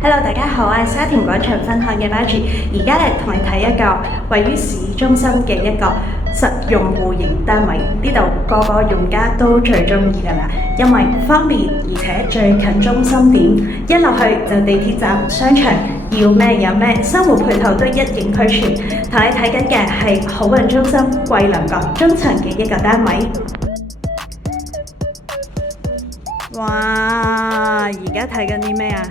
Hello，大家好，我係沙田廣場分享嘅 Margie，而家嚟同你睇一個位於市中心嘅一個實用戶型單位，呢度個個用家都最中意㗎啦，因為方便而且最近中心點，一落去就地鐵站、商場，要咩有咩，生活配套都一應俱全。同你睇緊嘅係好運中心桂林角中層嘅一個單位。哇！而家睇緊啲咩啊？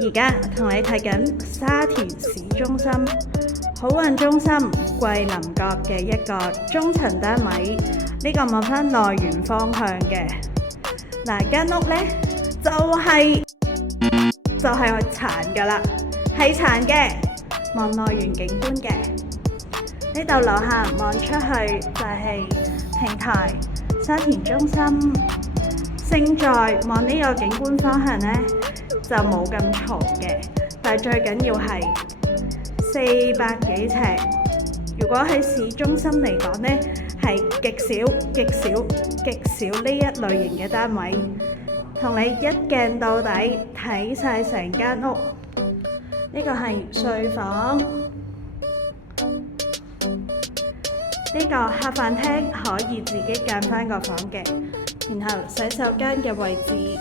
而家同你睇緊沙田市中心好運中心桂林角嘅一個中層單位，呢個望返內園方向嘅。嗱，間屋呢就係殘㗎啦，係殘嘅，望內園景觀嘅。呢度樓下望出去就係平台沙田中心。勝在望呢個景觀方向呢，就冇咁嘈嘅，但係最緊要係400幾尺。如果喺市中心嚟講呢，係極少呢一類型嘅單位，同你一鏡到底睇晒成間屋。呢個係睡房，呢個客飯廳可以自己間返個房嘅。然後洗手間嘅位置，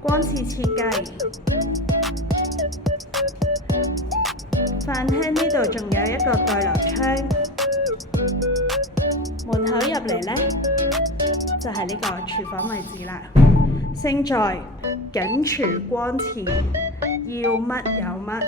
光刺設計。飯廳呢度仲有一個對流窗，門口入嚟呢，就係呢個廚房位置啦。勝在緊廚光刺，要乜有乜。